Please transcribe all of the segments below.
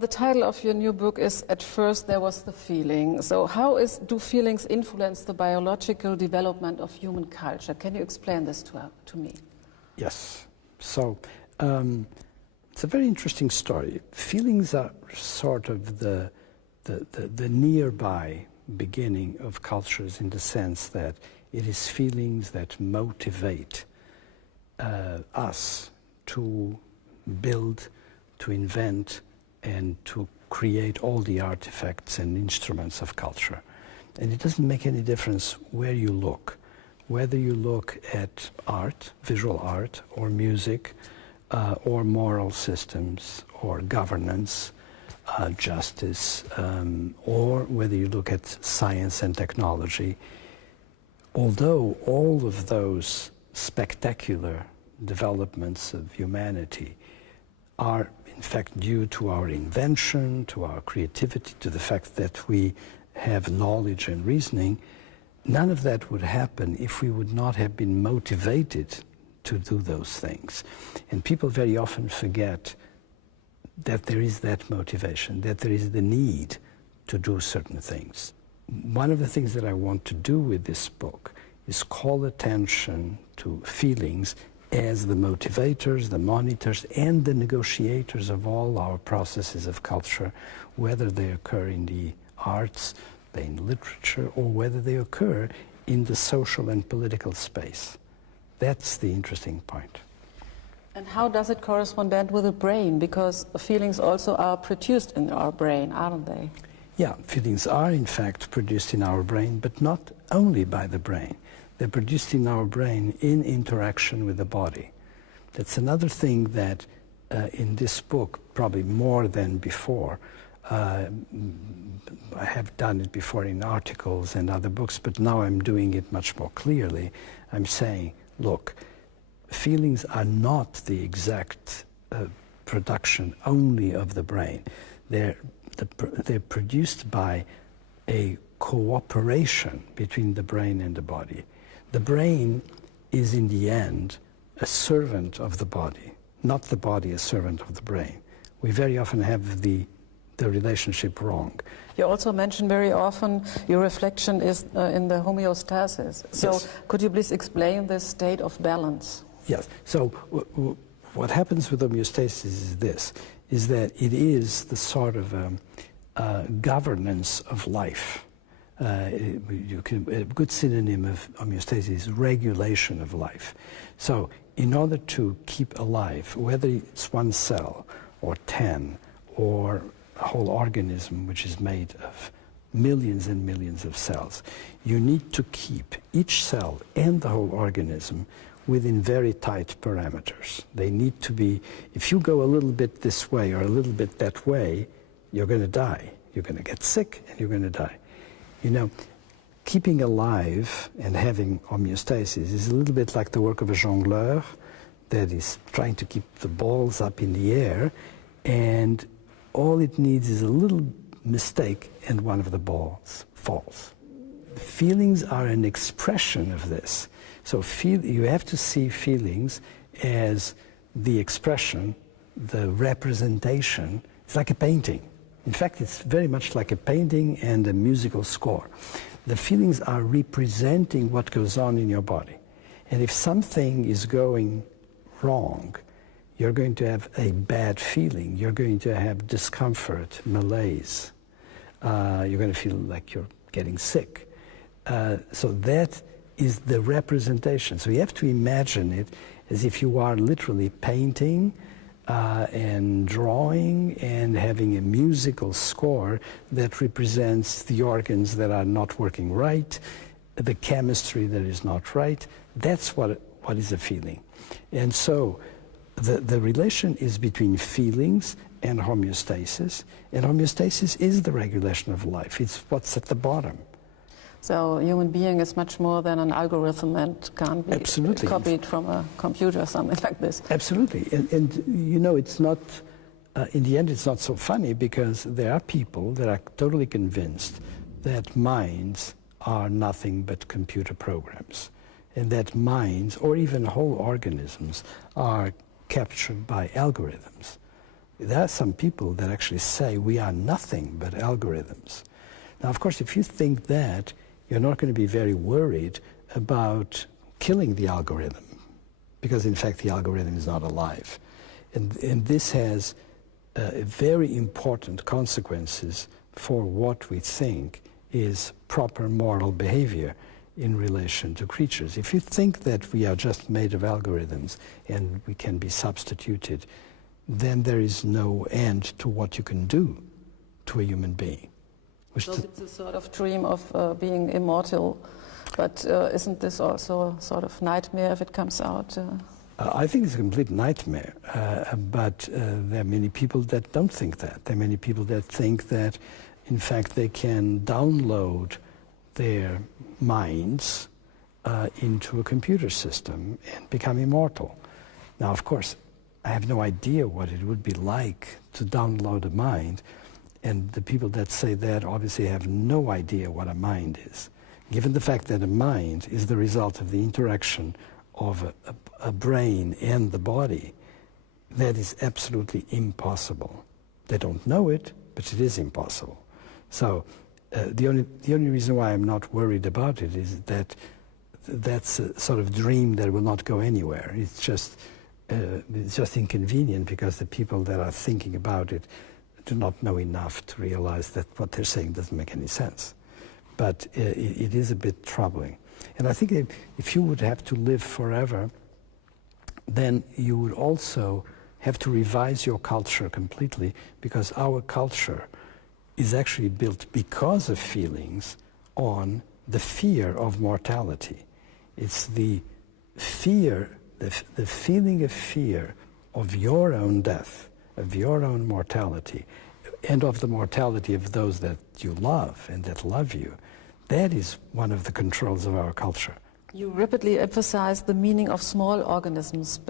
The title of your new book is At First There Was the Feeling. So how do feelings influence the biological development of human culture? Can you explain this to me? Yes. So it's a very interesting story. Feelings are sort of the nearby beginning of cultures, in the sense that it is feelings that motivate us to build, to invent, and to create all the artifacts and instruments of culture. And it doesn't make any difference where you look, whether you look at art, visual art, or music, or moral systems, or governance, justice, or whether you look at science and technology. Although all of those spectacular developments of humanity are in fact due to our invention, to our creativity, to the fact that we have knowledge and reasoning, none of that would happen if we would not have been motivated to do those things. And people very often forget that there is that motivation, that there is the need to do certain things. One of the things that I want to do with this book is call attention to feelings as the motivators, the monitors, and the negotiators of all our processes of culture, whether they occur in the arts, in literature, or whether they occur in the social and political space. That's the interesting point. And how does it correspond then with the brain? Because feelings also are produced in our brain, aren't they? Yeah, feelings are in fact produced in our brain, but not only by the brain. They're produced in our brain in interaction with the body. That's another thing that in this book, probably more than before, I have done it before in articles and other books, but now I'm doing it much more clearly. I'm saying, look, feelings are not the exact production only of the brain. They're produced by a cooperation between the brain and the body. The brain is, in the end, a servant of the body, not the body a servant of the brain. We very often have the relationship wrong. You also mention very often your reflection is in the homeostasis. So yes. Could you please explain this state of balance? Yes. So what happens with homeostasis is this, is that it is the sort of governance of life. A good synonym of homeostasis is regulation of life. So in order to keep alive, whether it's one cell or 10 or a whole organism which is made of millions and millions of cells, you need to keep each cell and the whole organism within very tight parameters. They need to be, if you go a little bit this way or a little bit that way, you're going to die. You're going to get sick and you're going to die. You know, keeping alive and having homeostasis is a little bit like the work of a jongleur that is trying to keep the balls up in the air, and all it needs is a little mistake and one of the balls falls. Feelings are an expression of this. So you have to see feelings as the expression, the representation. It's like a painting. In fact, it's very much like a painting and a musical score. The feelings are representing what goes on in your body. And if something is going wrong, you're going to have a bad feeling. You're going to have discomfort, malaise. You're going to feel like you're getting sick. So that is the representation. So you have to imagine it as if you are literally painting and drawing and having a musical score that represents the organs that are not working right, the chemistry that is not right. That's what is a feeling. And so the relation is between feelings and homeostasis is the regulation of life. It's what's at the bottom. So a human being is much more than an algorithm and can't be Absolutely. Copied from a computer or something like this. Absolutely. And you know, it's not, in the end, it's not so funny, because there are people that are totally convinced that minds are nothing but computer programs, and that minds, or even whole organisms, are captured by algorithms. There are some people that actually say we are nothing but algorithms. Now, of course, if you think that, you're not going to be very worried about killing the algorithm, because in fact the algorithm is not alive. And this has very important consequences for what we think is proper moral behavior in relation to creatures. If you think that we are just made of algorithms and we can be substituted, then there is no end to what you can do to a human being. So it's a sort of dream of being immortal, but isn't this also a sort of nightmare if it comes out? I think it's a complete nightmare, but there are many people that don't think that. There are many people that think that, in fact, they can download their minds into a computer system and become immortal. Now, of course, I have no idea what it would be like to download a mind, and the people that say that obviously have no idea what a mind is. Given the fact that a mind is the result of the interaction of a brain and the body, that is absolutely impossible. They don't know it, but it is impossible. So the only reason why I'm not worried about it is that that's a sort of dream that will not go anywhere. It's just inconvenient because the people that are thinking about it do not know enough to realize that what they're saying doesn't make any sense. But it is a bit troubling. And I think if you would have to live forever, then you would also have to revise your culture completely, because our culture is actually built because of feelings on the fear of mortality. It's the fear, the feeling of fear of your own death, of your own mortality, and of the mortality of those that you love and that love you. That is one of the controls of our culture. You rapidly emphasize the meaning of small organisms,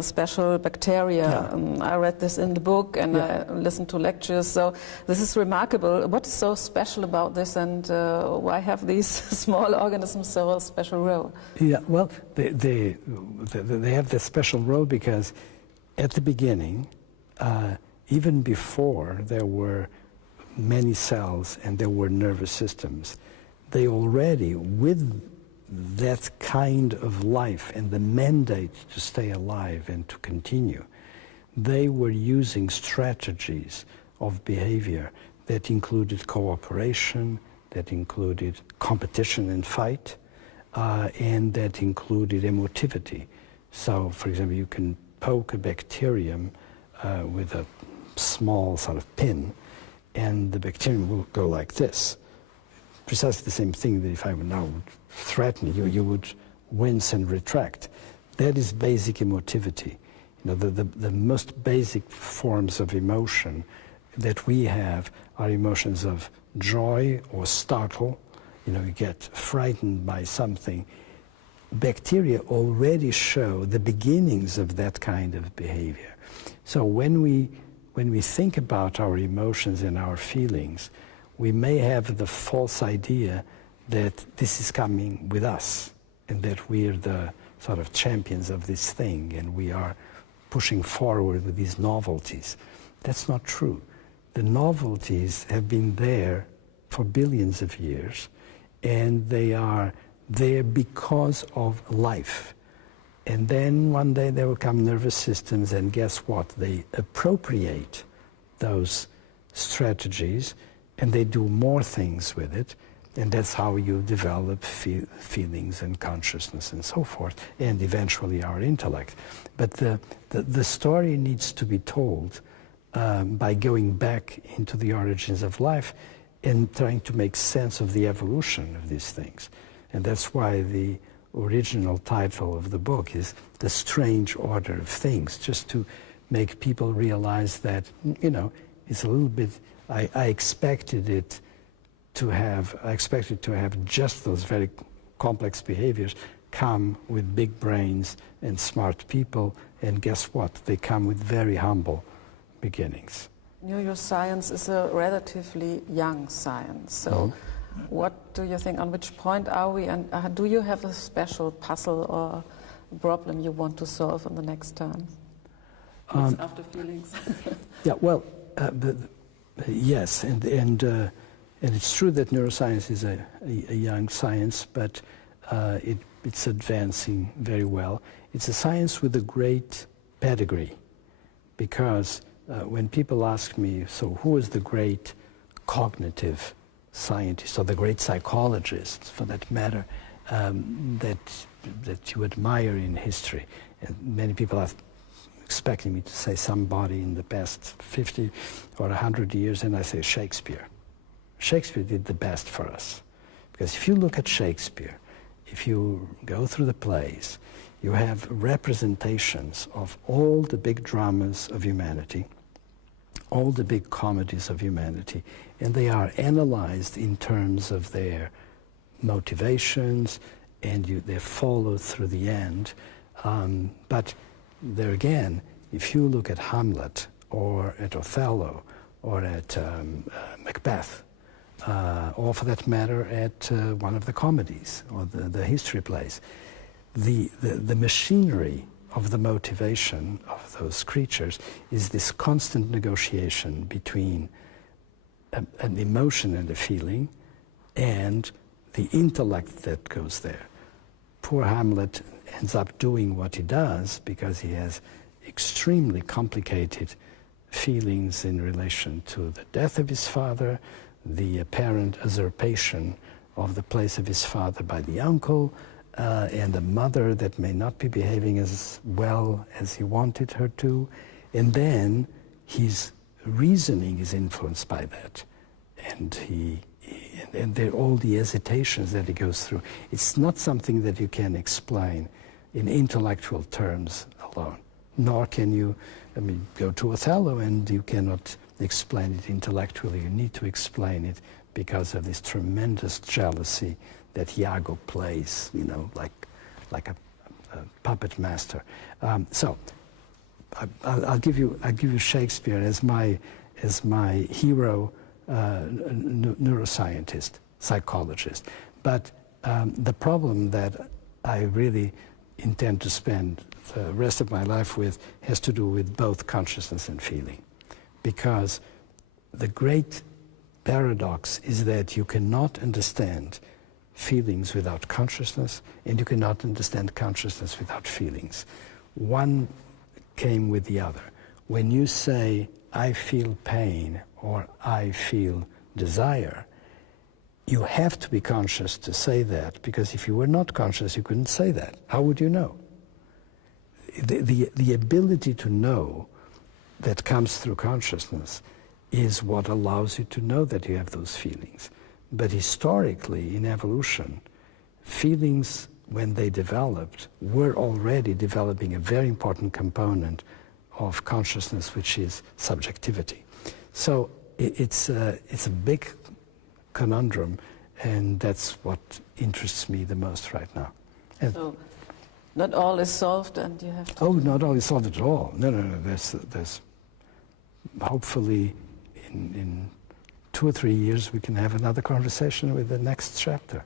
special bacteria. Yeah. I read this in the book and I listened to lectures, so this is remarkable. What is so special about this, and why have these small organisms so a special role? Yeah, well, they have this special role because at the beginning, even before there were many cells and there were nervous systems, they already, with that kind of life and the mandate to stay alive and to continue, they were using strategies of behavior that included cooperation, that included competition and fight, and that included emotivity. So, for example, you can poke a bacterium with a small sort of pin, and the bacterium will go like this. Precisely the same thing that if I would now threaten you, you would wince and retract. That is basic emotivity. You know, the most basic forms of emotion that we have are emotions of joy or startle. You know, you get frightened by something. Bacteria already show the beginnings of that kind of behavior. So when we think about our emotions and our feelings, we may have the false idea that this is coming with us and that we are the sort of champions of this thing and we are pushing forward with these novelties. That's not true. The novelties have been there for billions of years, and they are there because of life. And then one day there will come nervous systems, and guess what? They appropriate those strategies and they do more things with it, and that's how you develop feelings and consciousness and so forth, and eventually our intellect. But the story needs to be told by going back into the origins of life and trying to make sense of the evolution of these things. And that's why the original title of the book is The Strange Order of Things, just to make people realize that, you know, it's a little bit, I expected to have just those very complex behaviors come with big brains and smart people, and guess what? They come with very humble beginnings. Neuroscience is a relatively young science, so what do you think, on which point are we, and do you have a special puzzle or problem you want to solve in the next term? What's after feelings? Yeah, well, yes, and it's true that neuroscience is a young science, but it's advancing very well. It's a science with a great pedigree, because when people ask me, so who is the great cognitive scientist or the great psychologist, for that matter, that you admire in history, and many people are expecting me to say somebody in the past 50 or 100 years, and I say Shakespeare. Shakespeare did the best for us. Because if you look at Shakespeare, if you go through the plays, you have representations of all the big dramas of humanity, all the big comedies of humanity, and they are analyzed in terms of their motivations, and they follow through the end. But there again, if you look at Hamlet, or at Othello, or at Macbeth, or for that matter at one of the comedies, or the history plays, the machinery of the motivation of those creatures is this constant negotiation between an emotion and a feeling and the intellect that goes there. Poor Hamlet ends up doing what he does because he has extremely complicated feelings in relation to the death of his father, the apparent usurpation of the place of his father by the uncle, and a mother that may not be behaving as well as he wanted her to. And then his reasoning is influenced by that. And and there are all the hesitations that he goes through. It's not something that you can explain in intellectual terms alone, nor can you, go to Othello and you cannot explain it intellectually. You need to explain it because of this tremendous jealousy that Iago plays, like a puppet master. So I'll give you Shakespeare as my hero, neuroscientist, psychologist. But the problem that I really intend to spend the rest of my life with has to do with both consciousness and feeling. Because the great paradox is that you cannot understand feelings without consciousness, and you cannot understand consciousness without feelings. One came with the other. When you say, I feel pain, or I feel desire, you have to be conscious to say that, because if you were not conscious, you couldn't say that. How would you know? The ability to know that comes through consciousness is what allows you to know that you have those feelings. But historically, in evolution, feelings, when they developed, were already developing a very important component of consciousness, which is subjectivity. So it's a big conundrum, and that's what interests me the most right now. And so not all is solved, and you have to... Oh, not all is solved at all. No. There's hopefully in 2 or 3 years we can have another conversation with the next chapter.